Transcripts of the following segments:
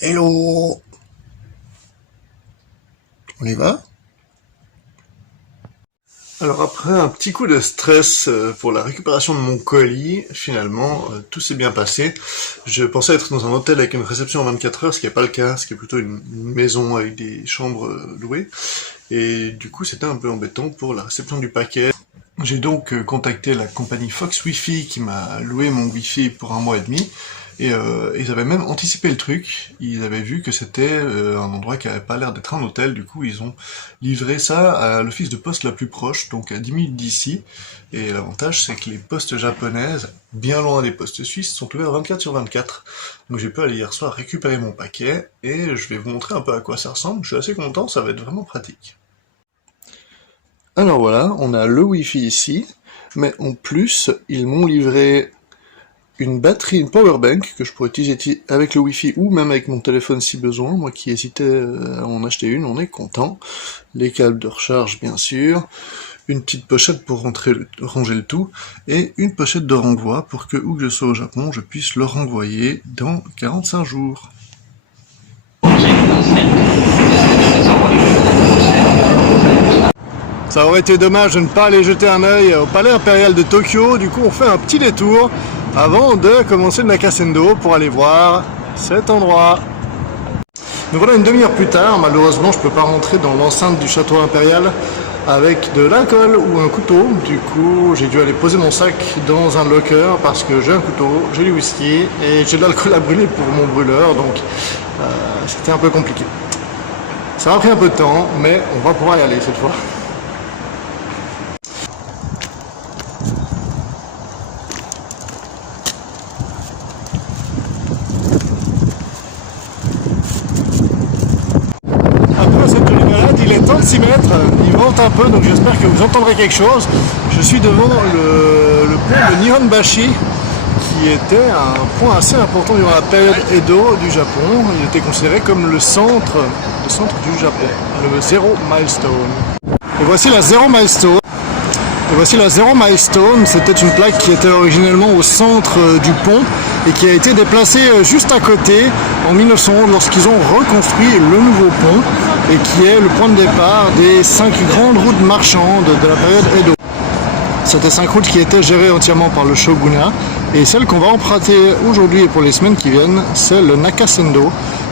Hello! On y va? Alors après un petit coup de stress pour la récupération de mon colis, finalement tout s'est bien passé. Je pensais être dans un hôtel avec une réception en 24 heures, ce qui n'est pas le cas, ce qui est plutôt une maison avec des chambres louées. Et du coup c'était un peu embêtant pour la réception du paquet. J'ai donc contacté la compagnie Fox Wi-Fi qui m'a loué mon Wi-Fi pour 1 mois et demi. Et ils avaient même anticipé le truc. Ils avaient vu que c'était un endroit qui avait pas l'air d'être un hôtel. Du coup, ils ont livré ça à l'office de poste la plus proche, donc à 10 minutes d'ici. Et l'avantage, c'est que les postes japonaises, bien loin des postes suisses, sont ouverts 24/24. Donc j'ai pu aller hier soir récupérer mon paquet et je vais vous montrer un peu à quoi ça ressemble. Je suis assez content, ça va être vraiment pratique. Alors voilà, on a le Wi-Fi ici, mais en plus, ils m'ont livré une batterie, une powerbank que je pourrais utiliser avec le Wi-Fi ou même avec mon téléphone si besoin. Moi qui hésitais à en acheter une, on est content. Les câbles de recharge bien sûr, une petite pochette pour ranger le tout, et une pochette de renvoi pour que, où que je sois au Japon, je puisse le renvoyer dans 45 jours. Ça aurait été dommage de ne pas aller jeter un œil au palais impérial de Tokyo, du coup on fait un petit détour avant de commencer le Nakasendo pour aller voir cet endroit. Nous voilà une demi-heure plus tard, malheureusement je peux pas rentrer dans l'enceinte du château impérial avec de l'alcool ou un couteau, du coup j'ai dû aller poser mon sac dans un locker parce que j'ai un couteau, j'ai du whisky et j'ai de l'alcool à brûler pour mon brûleur, donc c'était un peu compliqué. Ça m'a pris un peu de temps, mais on va pouvoir y aller cette fois. Après cette jolie balade, il est temps de s'y mettre, il vente un peu donc j'espère que vous entendrez quelque chose. Je suis devant le pont de Nihonbashi qui était un point assez important durant la période Edo du Japon. Il était considéré comme le centre du Japon, le Zero Milestone. Et voici la Zero Milestone. C'était une plaque qui était originellement au centre du pont et qui a été déplacée juste à côté en 1911 lorsqu'ils ont reconstruit le nouveau pont et qui est le point de départ des 5 grandes routes marchandes de la période Edo. C'était 5 routes qui étaient gérées entièrement par le shogunat et celle qu'on va emprunter aujourd'hui et pour les semaines qui viennent, c'est le Nakasendo,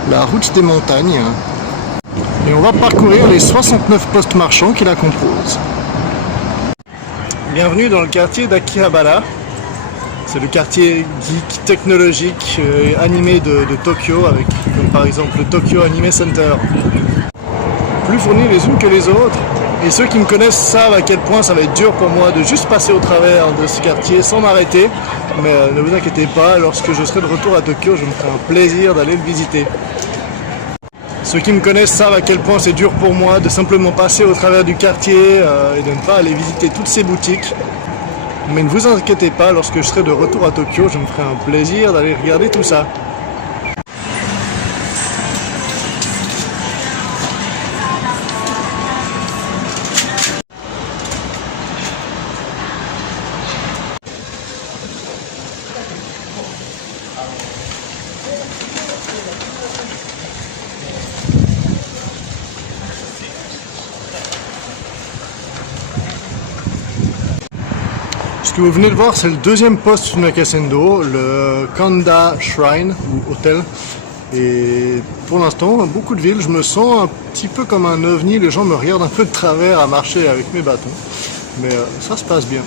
la route des montagnes. Et on va parcourir les 69 postes marchands qui la composent. Bienvenue dans le quartier d'Akihabara. C'est le quartier geek technologique animé de Tokyo, avec comme par exemple le Tokyo Anime Center. Plus fournis les unes que les autres, et ceux qui me connaissent savent à quel point ça va être dur pour moi de juste passer au travers de ce quartier sans m'arrêter. Mais ne vous inquiétez pas, lorsque je serai de retour à Tokyo, je me ferai un plaisir d'aller le visiter. Ceux qui me connaissent savent à quel point c'est dur pour moi de simplement passer au travers du quartier et de ne pas aller visiter toutes ces boutiques. Mais ne vous inquiétez pas, lorsque je serai de retour à Tokyo, je me ferai un plaisir d'aller regarder tout ça. Ce que vous venez de voir, c'est le deuxième poste du Nakasendo, le Kanda Shrine, ou hôtel. Et pour l'instant, beaucoup de villes, je me sens un petit peu comme un ovni, les gens me regardent un peu de travers à marcher avec mes bâtons. Mais ça se passe bien.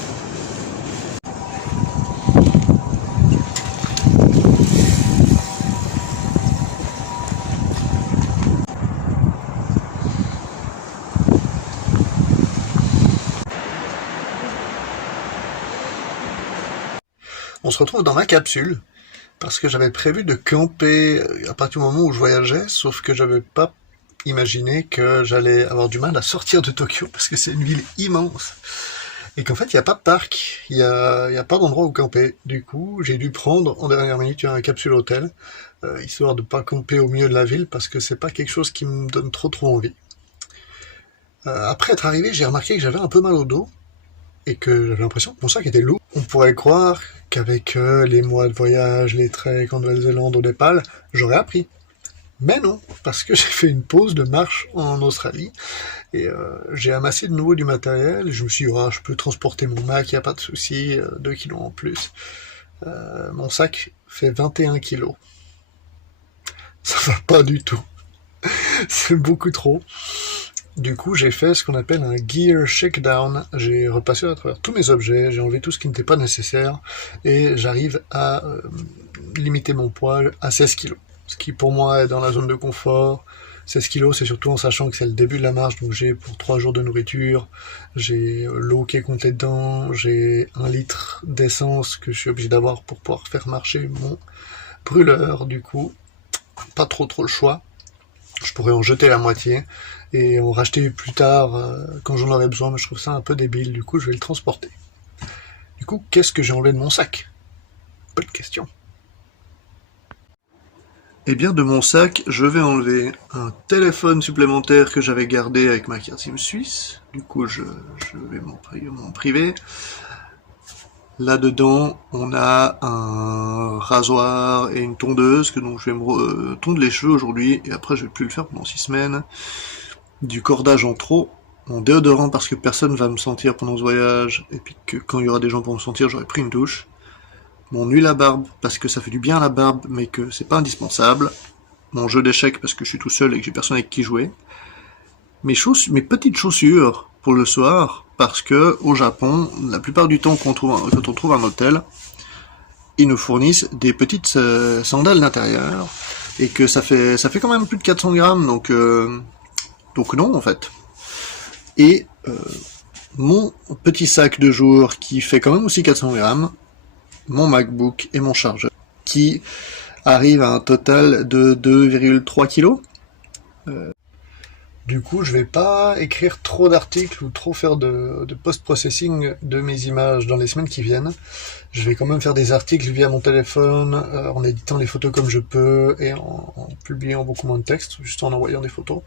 On se retrouve dans ma capsule, parce que j'avais prévu de camper à partir du moment où je voyageais, sauf que j'avais pas imaginé que j'allais avoir du mal à sortir de Tokyo, parce que c'est une ville immense, et qu'en fait il n'y a pas de parc, il y a pas d'endroit où camper. Du coup, j'ai dû prendre en dernière minute un capsule hôtel, histoire de pas camper au milieu de la ville, parce que c'est pas quelque chose qui me donne trop envie. Après être arrivé, j'ai remarqué que j'avais un peu mal au dos, et que j'avais l'impression que mon sac était lourd. On pourrait croire qu'avec les mois de voyage, les treks en Nouvelle-Zélande, au Népal, j'aurais appris. Mais non, parce que j'ai fait une pause de marche en Australie, et j'ai amassé de nouveau du matériel, et je me suis dit, ah, je peux transporter mon Mac, y a pas de souci, 2 kilos en plus. Mon sac fait 21 kilos. Ça va pas du tout. C'est beaucoup trop. Du coup, j'ai fait ce qu'on appelle un gear shakedown. J'ai repassé à travers tous mes objets, j'ai enlevé tout ce qui n'était pas nécessaire, et j'arrive à limiter mon poids à 16 kilos. Ce qui pour moi est dans la zone de confort. 16 kilos, c'est surtout en sachant que c'est le début de la marche, donc j'ai pour 3 jours de nourriture, j'ai l'eau qui est comptée dedans, j'ai 1 litre d'essence que je suis obligé d'avoir pour pouvoir faire marcher mon brûleur, du coup, pas trop le choix. Je pourrais en jeter la moitié et en racheter plus tard quand j'en aurai besoin, mais je trouve ça un peu débile, du coup je vais le transporter. Du coup, qu'est-ce que j'ai enlevé de mon sac? Bonne question. Eh bien, de mon sac, je vais enlever un téléphone supplémentaire que j'avais gardé avec ma carte SIM suisse. Du coup, je vais m'en priver. Là-dedans, on a un rasoir et une tondeuse, donc je vais me tondre les cheveux aujourd'hui, et après je vais plus le faire pendant 6 semaines. Du cordage en trop, mon déodorant parce que personne va me sentir pendant ce voyage, et puis que quand il y aura des gens pour me sentir, j'aurai pris une douche. Mon huile à barbe parce que ça fait du bien à la barbe, mais que c'est pas indispensable. Mon jeu d'échecs parce que je suis tout seul et que j'ai personne avec qui jouer. Mes petites chaussures pour le soir, parce que au Japon, la plupart du temps quand on trouve un hôtel, ils nous fournissent des petites sandales d'intérieur, et que ça fait quand même plus de 400 grammes, donc non en fait. Et mon petit sac de jour qui fait quand même aussi 400 grammes, mon MacBook et mon chargeur, qui arrive à un total de 2,3 kg. Du coup, je vais pas écrire trop d'articles ou trop faire de post-processing de mes images dans les semaines qui viennent. Je vais quand même faire des articles via mon téléphone, en éditant les photos comme je peux et en publiant beaucoup moins de texte, juste en envoyant des photos.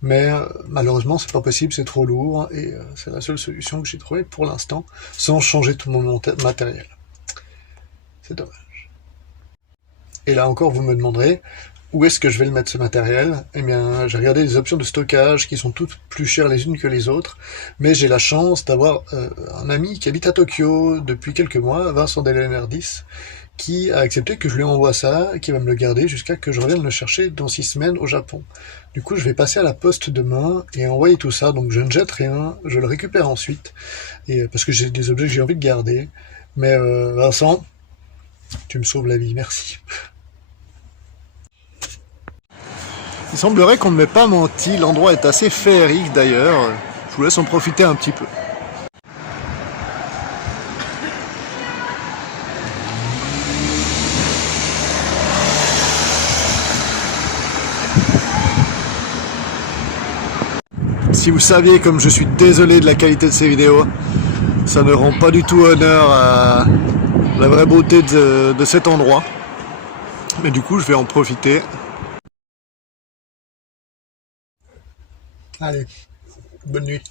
Mais malheureusement, c'est pas possible, c'est trop lourd, et c'est la seule solution que j'ai trouvée pour l'instant, sans changer tout mon matériel. C'est dommage. Et là encore, vous me demanderez, où est-ce que je vais le mettre ce matériel? Eh bien, j'ai regardé les options de stockage qui sont toutes plus chères les unes que les autres, mais j'ai la chance d'avoir un ami qui habite à Tokyo depuis quelques mois, Vincent DLNR10, qui a accepté que je lui envoie ça, et qui va me le garder jusqu'à que je revienne le chercher dans 6 semaines au Japon. Du coup, je vais passer à la poste demain et envoyer tout ça, donc je ne jette rien, je le récupère ensuite, et parce que j'ai des objets que j'ai envie de garder. Mais Vincent, tu me sauves la vie, merci. Il semblerait qu'on ne m'ait pas menti, l'endroit est assez féerique d'ailleurs, je vous laisse en profiter un petit peu. Si vous saviez comme je suis désolé de la qualité de ces vidéos, ça ne rend pas du tout honneur à la vraie beauté de cet endroit. Mais du coup, je vais en profiter. Allez, bonne nuit.